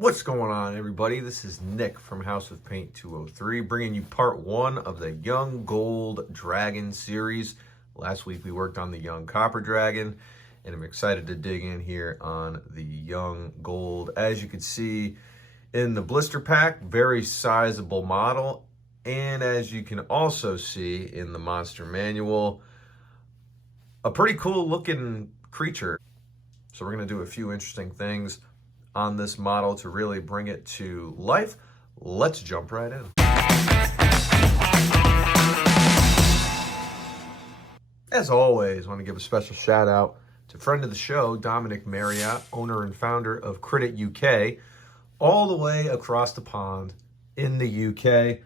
What's going on, everybody? This is Nick from House of Paint 203, bringing you part one of the Young Gold Dragon series. Last week we worked on the Young Copper Dragon, and I'm excited to dig in here on the Young Gold. As you can see in the blister pack, very sizable model, and as you can also see in the Monster Manual, a pretty cool looking creature. So we're going to do a few interesting things on this model to really bring it to life. Let's jump right in. As always, I want to give a special shout out to friend of the show, Dominic Marriott, owner and founder of Credit UK, all the way across the pond in the UK.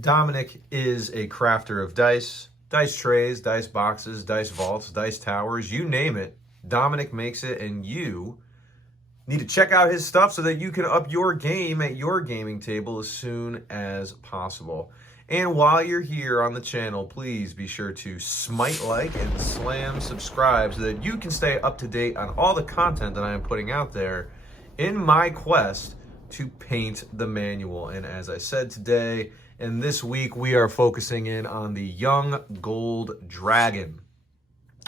Dominic is a crafter of dice trays, dice boxes, dice vaults, dice towers, you name it. Dominic makes it, and you need to check out his stuff so that you can up your game at your gaming table as soon as possible. And while you're here on the channel, please be sure to smite like and slam subscribe so that you can stay up to date on all the content that I am putting out there in my quest to paint the manual. And as I said today and this week, we are focusing in on the Young Gold Dragon.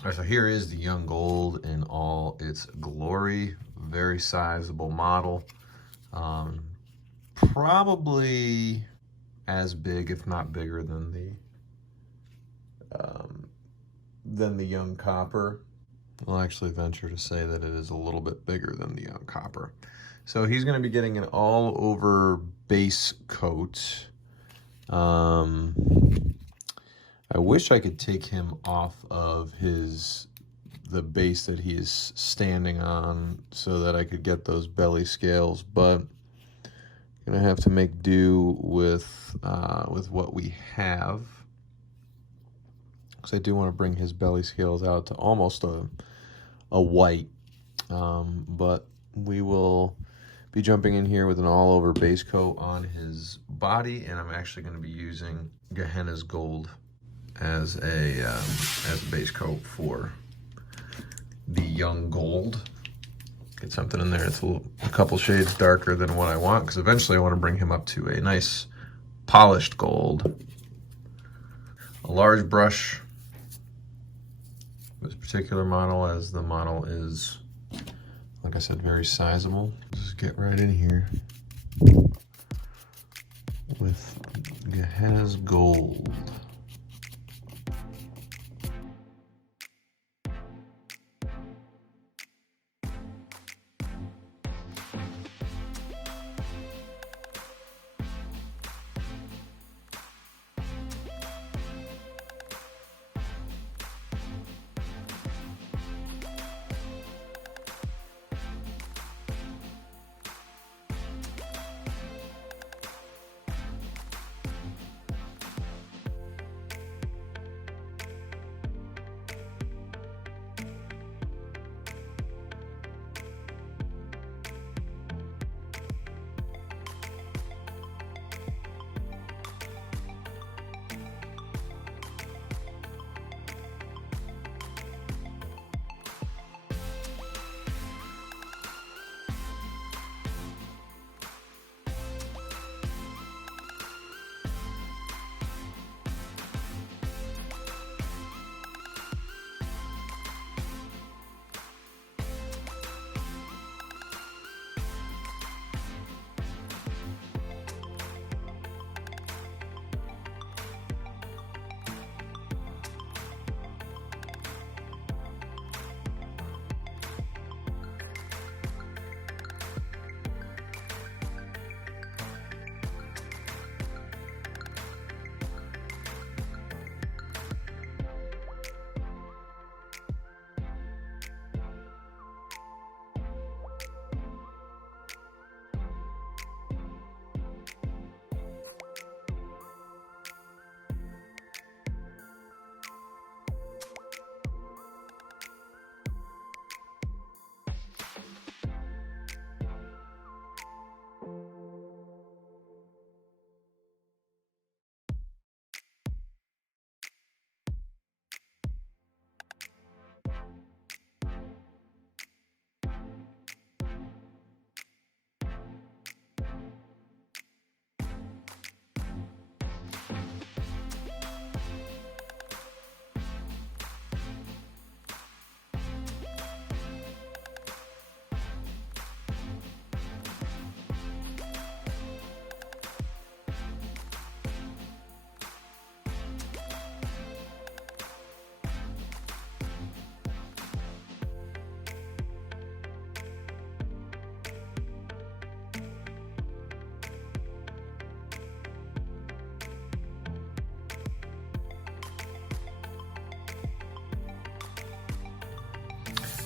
All right, so here is the Young Gold in all its glory. Very sizable model. Probably as big, if not bigger, than the Young Copper. I'll actually venture to say that it is a little bit bigger than the Young Copper. So he's going to be getting an all-over base coat. I wish I could take him off of the base that he is standing on so that I could get those belly scales, but I'm gonna have to make do with what we have, because I do want to bring his belly scales out to almost a white, but we will be jumping in here with an all-over base coat on his body, and I'm actually going to be using Gehenna's Gold as a base coat for the Young Gold. Get something in there that's a couple shades darker than what I want, because eventually I want to bring him up to a nice polished gold. A large brush, this particular model, as the model is, like I said, very sizable. Just get right in here with Gehenna's Gold.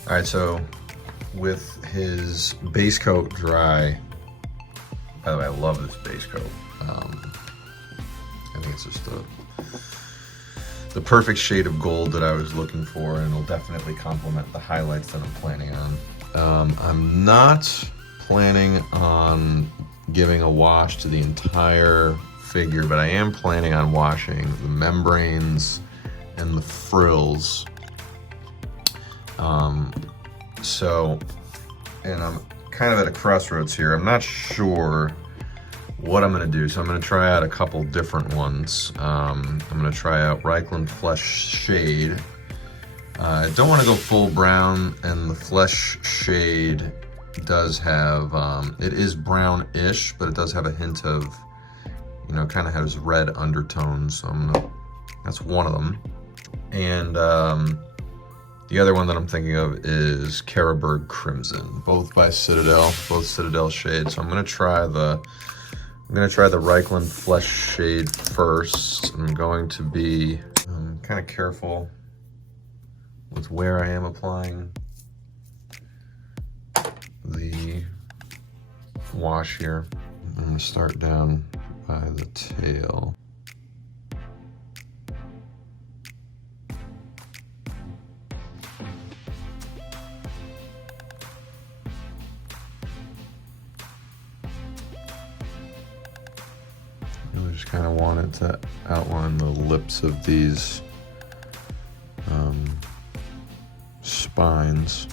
All right, so with his base coat dry, by the way, I love this base coat. I think it's just the perfect shade of gold that I was looking for, and it'll definitely complement the highlights that I'm planning on. I'm not planning on giving a wash to the entire figure, but I am planning on washing the membranes and the frills. And I'm kind of at a crossroads here. I'm not sure what I'm gonna do, so I'm gonna try out a couple different ones. I'm gonna try out Reikland Flesh Shade. I don't want to go full brown, and the Flesh Shade does have, it is brownish, but it does have a hint of, you know, kind of has red undertones. So that's one of them. And the other one that I'm thinking of is Karaberg Crimson, both by Citadel, both Citadel shades. So I'm gonna try the Reikland Flesh Shade first. I'm going to be kind of careful with where I am applying the wash here. I'm gonna start down by the tail. I just kind of wanted to outline the lips of these spines.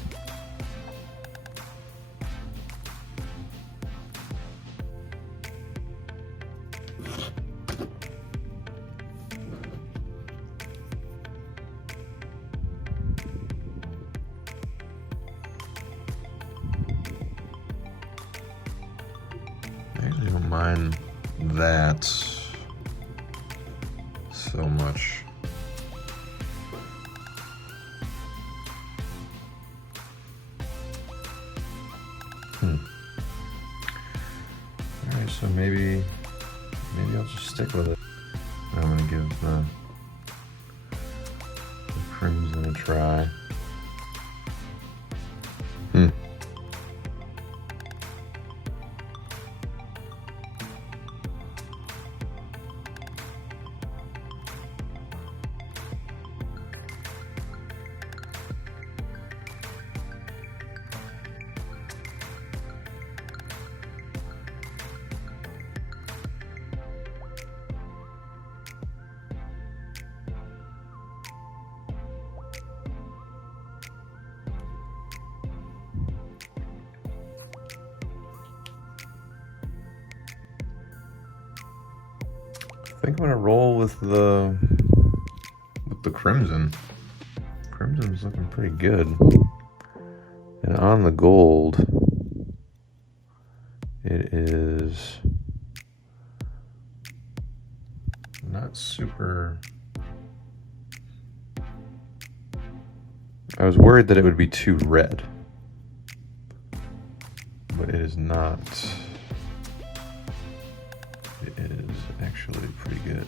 I usually don't mind that so much. All right, so maybe I'll just stick with it. I'm gonna give the crimson a try. I think I'm gonna roll with the crimson. Crimson's looking pretty good. And on the gold, it is not super. I was worried that it would be too red, but it is not. It is actually pretty good.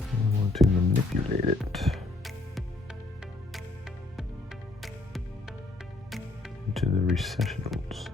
I want to manipulate it into the recessionals.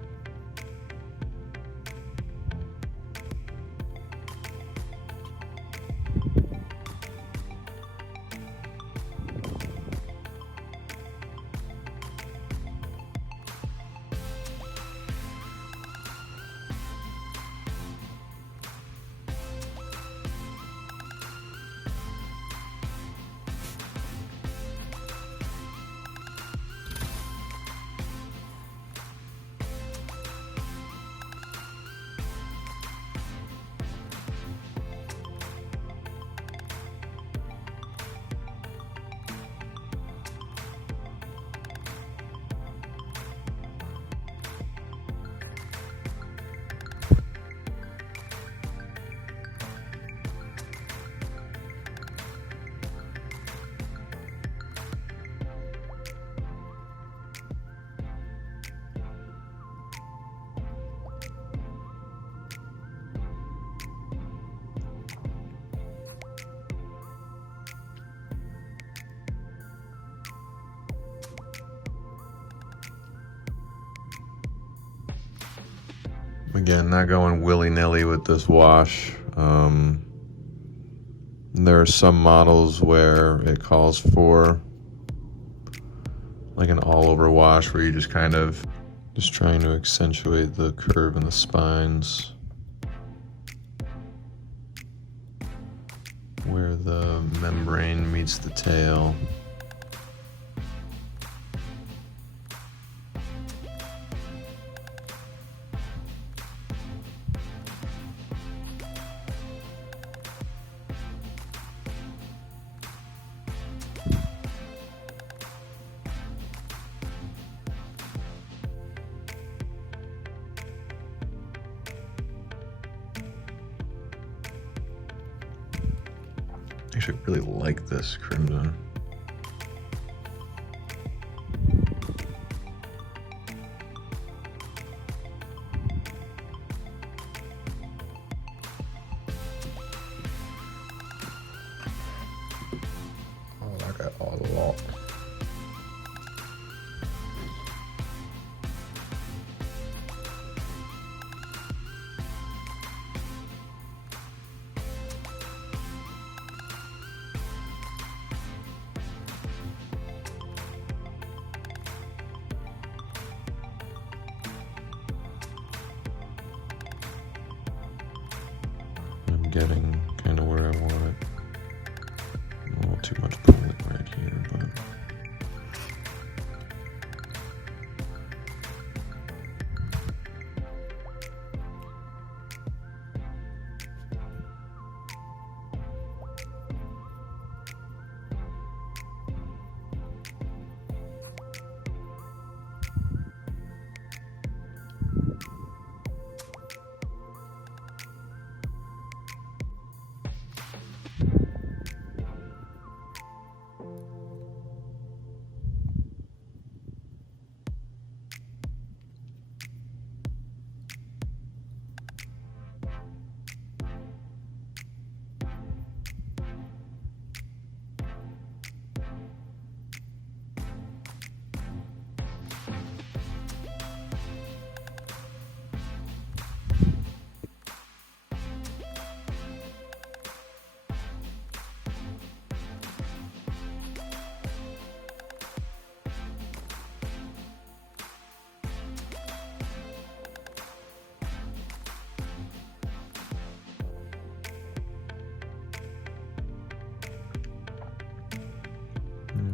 Again, not going willy-nilly with this wash. There are some models where it calls for like an all-over wash where you just kind of just trying to accentuate the curve in the spines where the membrane meets the tail. I actually really like this crimson. Oh, I got a lot. Getting kind of where I want it. A little too much pooling right here, but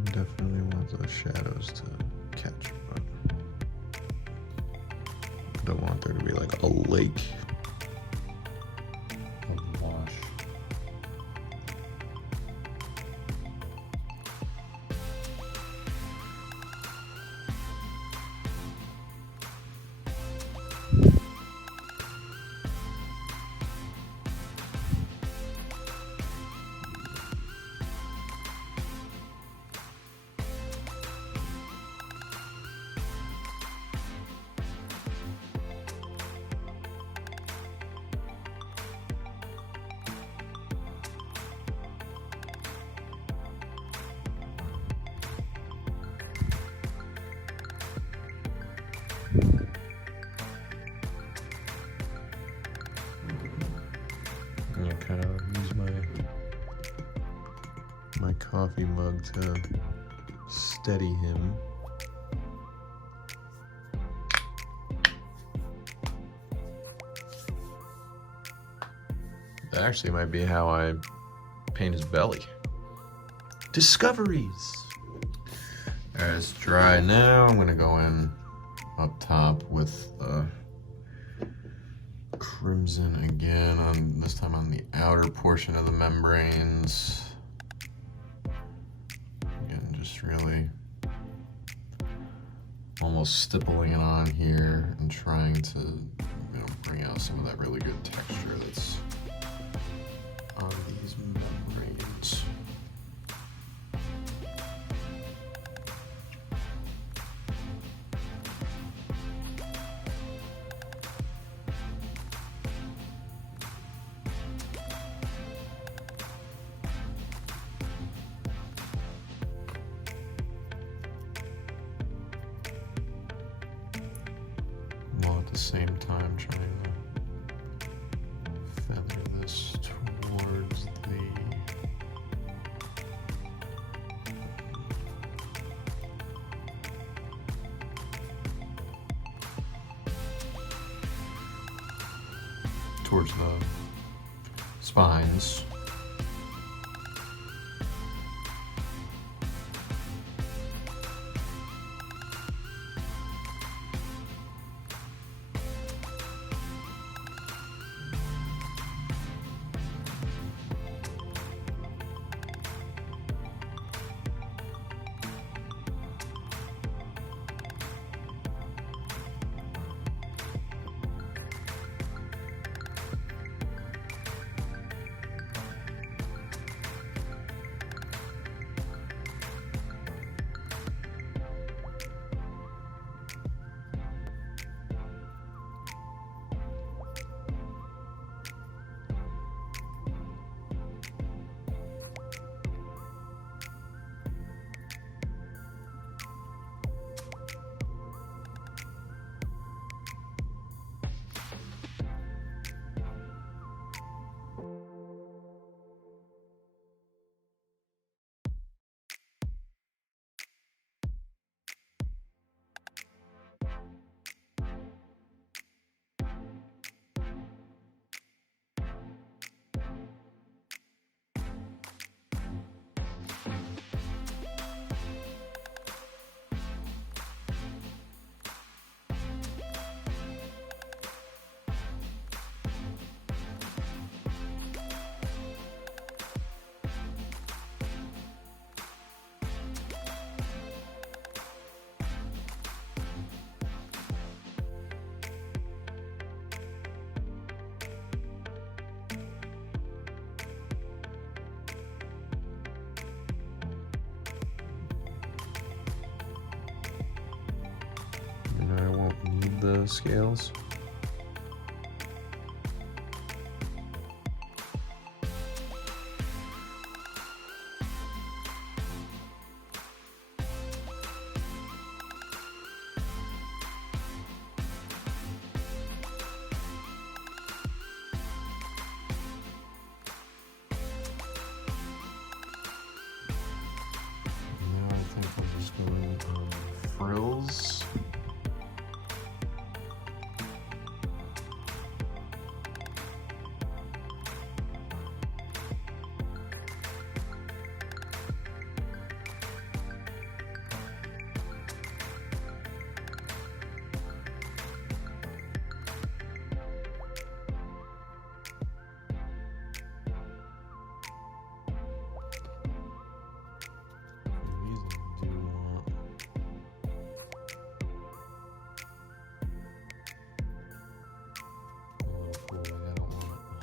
definitely want those shadows to catch, but I don't want there to be like a lake of wash. I kind of use my coffee mug to steady him. That actually might be how I paint his belly. Discoveries! Alright, it's dry now. I'm gonna go in up top with the crimson again, this time on the outer portion of the membranes. Again, just really almost stippling it on here and trying to, bring out some of that really good texture that's on these membranes. While at the same time trying to towards the spines. I won't need the scales. Now I think I'm just going on frills.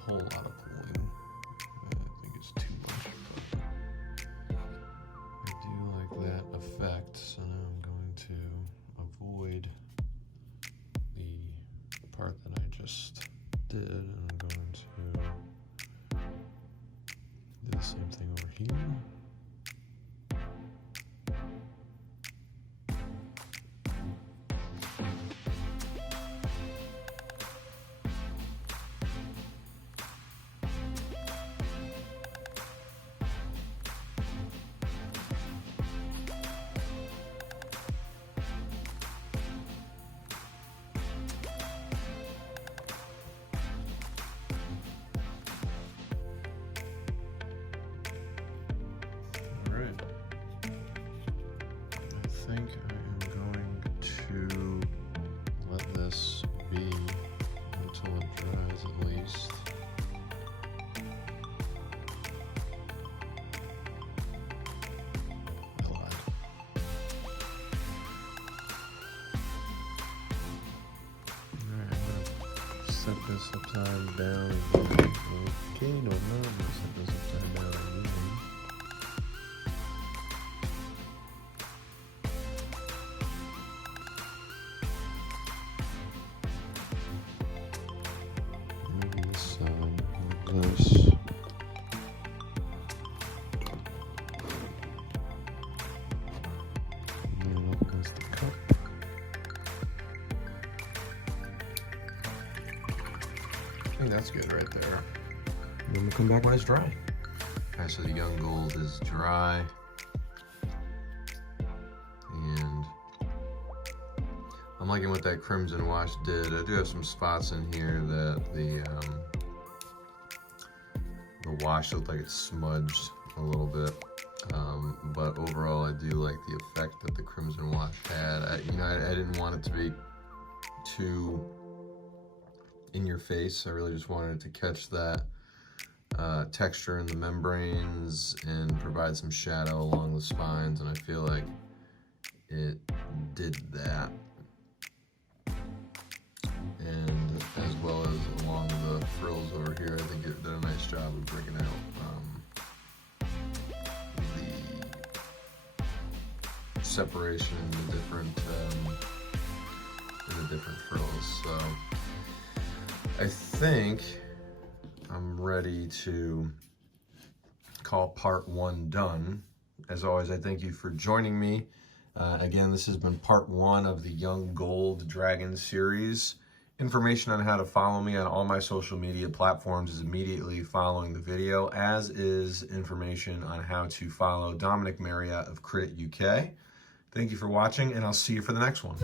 Whole lot of pulling. I think it's too much, but I do like that effect. So now I'm going to avoid the part that I just did, and I'm going to do the same thing over here. I think I am going to let this be until it dries at least. I lied. Alright, I'm gonna set this upside down. Okay, no, I'm gonna set this upside down again. This. And then opens the cup. I think that's good right there. And then we'll come back when it's dry. Alright, so the young gold is dry. And I'm liking what that crimson wash did. I do have some spots in here that the the wash looked like it smudged a little bit. But overall, I do like the effect that the Crimson Wash had. I didn't want it to be too in your face. I really just wanted it to catch that texture in the membranes and provide some shadow along the spines, and I feel like it did that. And as well as along the frills over here, I think it did a nice job of breaking out the separation in the different frills. So I think I'm ready to call part 1 done. As always, I thank you for joining me. Again, this has been part 1 of the Young Gold Dragon series. Information on how to follow me on all my social media platforms is immediately following the video, as is information on how to follow Dominic Marriott of Crit It UK. Thank you for watching, and I'll see you for the next one.